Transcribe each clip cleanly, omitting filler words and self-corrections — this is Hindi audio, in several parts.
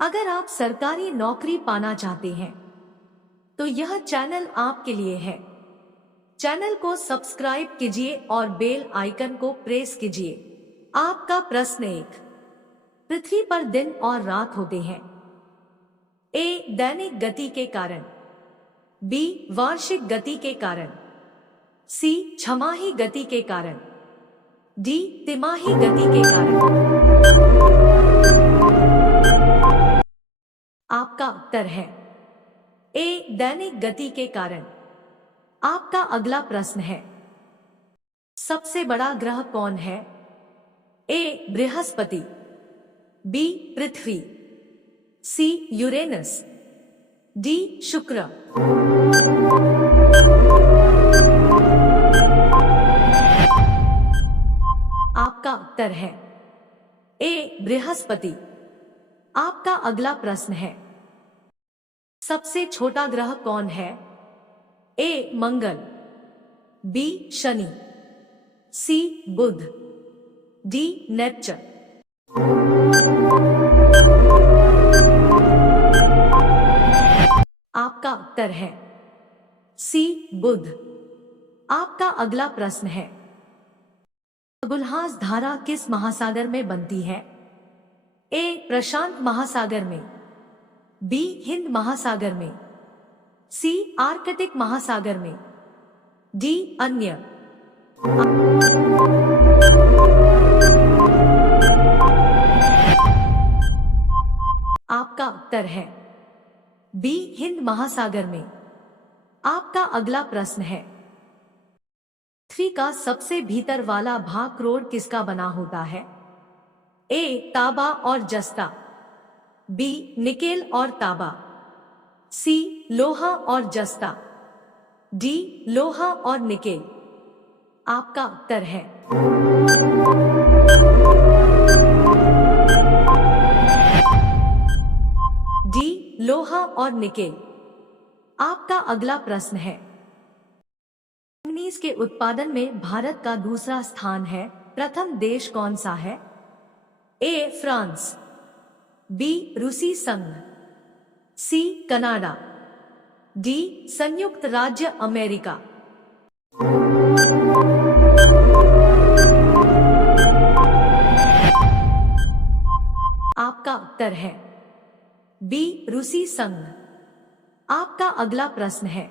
अगर आप सरकारी नौकरी पाना चाहते हैं तो यह चैनल आपके लिए है। चैनल को सब्सक्राइब कीजिए और बेल आइकन को प्रेस कीजिए। आपका प्रश्न 1। पृथ्वी पर दिन और रात होते हैं। ए. दैनिक गति के कारण, बी. वार्षिक गति के कारण, सी. छमाही गति के कारण, डी. तिमाही गति के कारण। आपका उत्तर है ए. दैनिक गति के कारण। आपका अगला प्रश्न है, सबसे बड़ा ग्रह कौन है? ए. बृहस्पति, बी. पृथ्वी, सी. Uranus, D. शुक्र। आपका उत्तर है ए. बृहस्पति। आपका अगला प्रश्न है, सबसे छोटा ग्रह कौन है? ए. मंगल, बी. शनि, सी. बुध, डी. नेपच्यून। आपका उत्तर है सी. बुध। आपका अगला प्रश्न है, गुलहास धारा किस महासागर में बनती है? ए. प्रशांत महासागर में, बी. हिंद महासागर में, सी. आर्कटिक महासागर में, डी. अन्य। आपका उत्तर है बी. हिंद महासागर में। आपका अगला प्रश्न है, पृथ्वी का सबसे भीतर वाला भाग करोड़ किसका बना होता है? ए. तांबा और जस्ता, बी. निकेल और तांबा, सी. लोहा और जस्ता, डी. लोहा और निकेल। आपका उत्तर है डी. लोहा और निकेल। आपका अगला प्रश्न है, मैंगनीज के उत्पादन में भारत का दूसरा स्थान है। प्रथम देश कौन सा है? ए. France, B. रूसी संघ, सी. Canada, D. संयुक्त राज्य अमेरिका। आपका उत्तर है बी. रूसी संघ। आपका अगला प्रश्न है,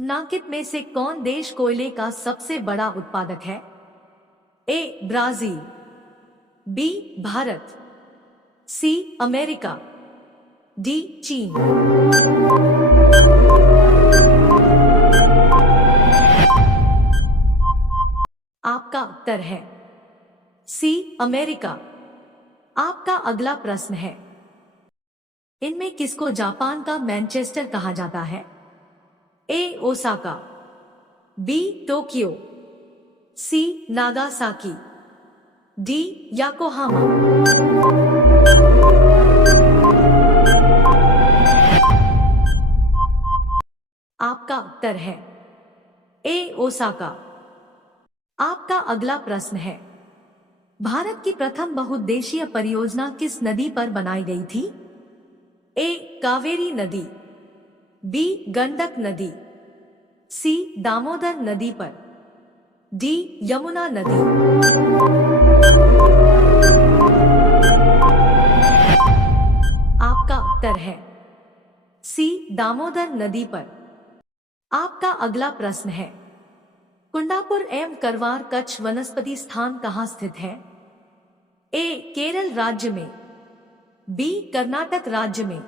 निम्नलिखित में से कौन देश कोयले का सबसे बड़ा उत्पादक है? A. Brazil, B. Bharat, C. America, D. चीन। आपका उत्तर है सी. अमेरिका। आपका अगला प्रश्न है, इनमें किसको जापान का मैनचेस्टर कहा जाता है? A. Osaka, B. Tokyo, C. Nagasaki, D. Yokohama. आपका उत्तर है ए. ओसाका। आपका अगला प्रश्न है, भारत की प्रथम बहुउद्देशीय परियोजना किस नदी पर बनाई गई थी? ए. कावेरी नदी, बी. गंडक नदी, सी. दामोदर नदी पर, डी. यमुना नदी। आपका उत्तर है सी. दामोदर नदी पर। आपका अगला प्रश्न है, कुंडापुर एवं करवार कच्छ वनस्पति स्थान कहाँ स्थित है? ए. केरल राज्य में, बी. कर्नाटक राज्य में,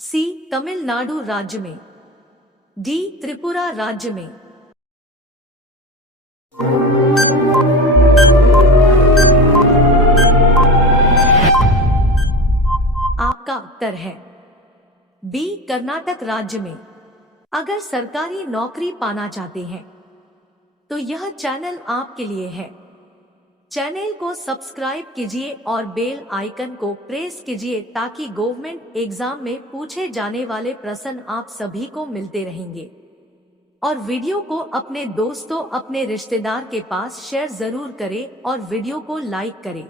सी. तमिलनाडु राज्य में, डी. त्रिपुरा राज्य में। आपका उत्तर है बी. कर्नाटक राज्य में। अगर सरकारी नौकरी पाना चाहते हैं तो यह चैनल आपके लिए है। चैनल को सब्सक्राइब कीजिए और बेल आइकन को प्रेस कीजिए ताकि गवर्नमेंट एग्जाम में पूछे जाने वाले प्रश्न आप सभी को मिलते रहेंगे। और वीडियो को अपने दोस्तों, अपने रिश्तेदार के पास शेयर जरूर करें और वीडियो को लाइक करें।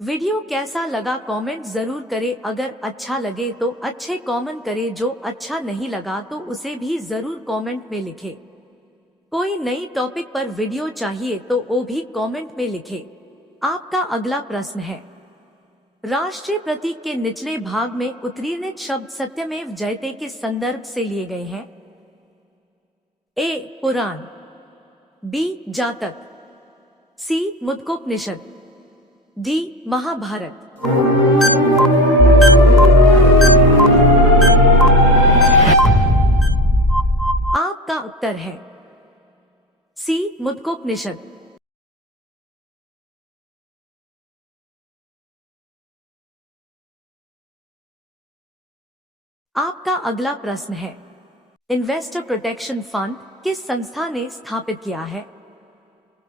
वीडियो कैसा लगा कमेंट जरूर करें। अगर अच्छा लगे तो अच्छे कमेंट करें, जो अच्छा नहीं लगा तो उसे भी जरूर कमेंट में लिखें। कोई नई टॉपिक पर वीडियो चाहिए तो वो भी कमेंट में लिखें। आपका अगला प्रश्न है, राष्ट्रीय प्रतीक के निचले भाग में उत्कीर्णित शब्द सत्यमेव जयते के संदर्भ से लिए गए हैं? ए. पुराण, बी. जातक, सी. मुद्गोपनिषद, डी. महाभारत। आपका उत्तर है सी. मुद्गोपनिषद। आपका अगला प्रश्न है, इन्वेस्टर प्रोटेक्शन फंड किस संस्था ने स्थापित किया है?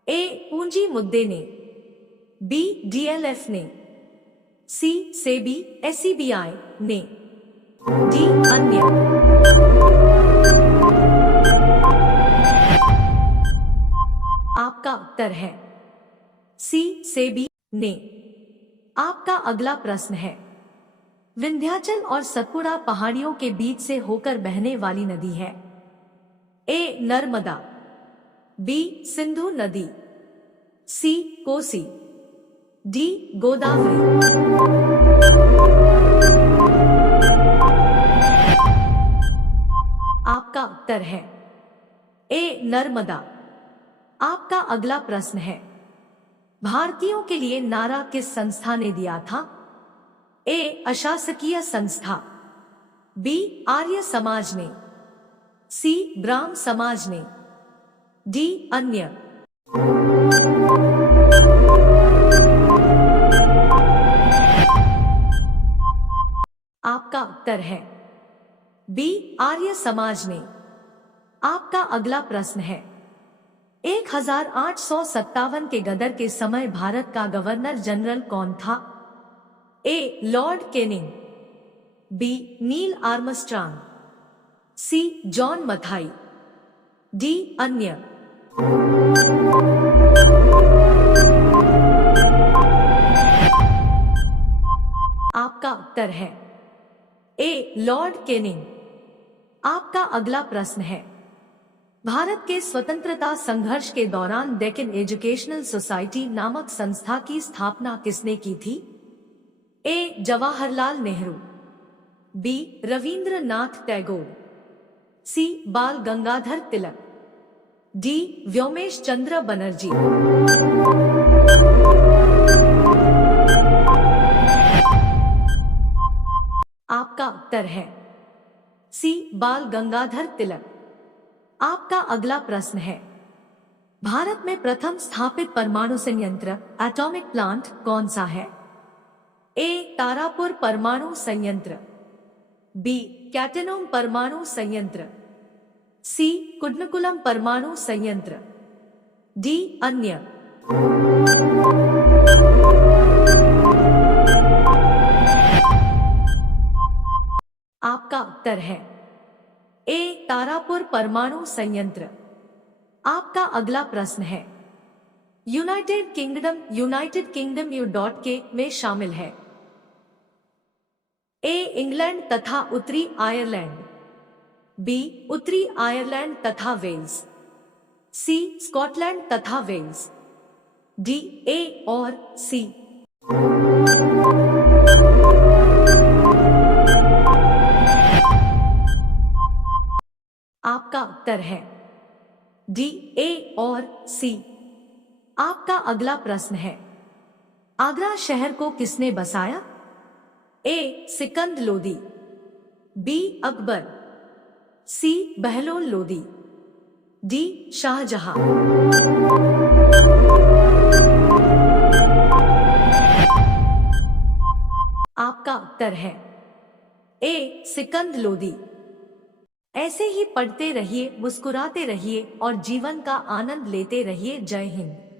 ए. पूंजी मुद्दे ने, बी. डीएलएफ ने, सी. सेबी एसईबीआई ने, डी. अन्य। आपका उत्तर है सी. सेबी ने। आपका अगला प्रश्न है, विंध्याचल और सतपुड़ा पहाड़ियों के बीच से होकर बहने वाली नदी है? ए. नर्मदा, बी. सिंधु नदी, सी. कोसी, डी. गोदावरी। आपका उत्तर है ए. नर्मदा। आपका अगला प्रश्न है, भारतीयों के लिए नारा किस संस्था ने दिया था? ए. अशासकीय संस्था, बी. आर्य समाज ने, सी. ब्राह्म समाज ने, डी. अन्य। आपका उत्तर है बी. आर्य समाज ने। आपका अगला प्रश्न है, 1857 के गदर के समय भारत का गवर्नर जनरल कौन था? A. Lord Canning, B. Neil Armstrong, C. John Mathai, D. अन्य। आपका उत्तर है ए. Lord Canning. आपका अगला प्रश्न है, भारत के स्वतंत्रता संघर्ष के दौरान डेक्कन एजुकेशनल सोसाइटी नामक संस्था की स्थापना किसने की थी? ए. जवाहरलाल नेहरू, बी. रविंद्रनाथ टैगोर, सी. बाल गंगाधर तिलक, डी. व्योमेश चंद्र बनर्जी। आपका उत्तर है सी. बाल गंगाधर तिलक। आपका अगला प्रश्न है, भारत में प्रथम स्थापित परमाणु संयंत्र एटॉमिक प्लांट कौन सा है? ए. तारापुर परमाणु संयंत्र, बी. कैटेनोम परमाणु संयंत्र, सी. कुडनकुलम परमाणु संयंत्र, डी. अन्य। आपका उत्तर है ए. तारापुर परमाणु संयंत्र। आपका अगला प्रश्न है, यूनाइटेड किंगडम U.K में शामिल है? ए. इंग्लैंड तथा उत्तरी आयरलैंड, बी. उत्तरी आयरलैंड तथा वेल्स, सी. स्कॉटलैंड तथा वेल्स, डी. ए और सी। आपका उत्तर है डी. ए और सी। आपका अगला प्रश्न है, आगरा शहर को किसने बसाया? ए. सिकंद लोदी, बी. अकबर, सी. बहलोल लोदी, डी. शाहजहां। आपका उत्तर है ए. सिकंद लोदी। ऐसे ही पढ़ते रहिए, मुस्कुराते रहिए और जीवन का आनंद लेते रहिए। जय हिंद।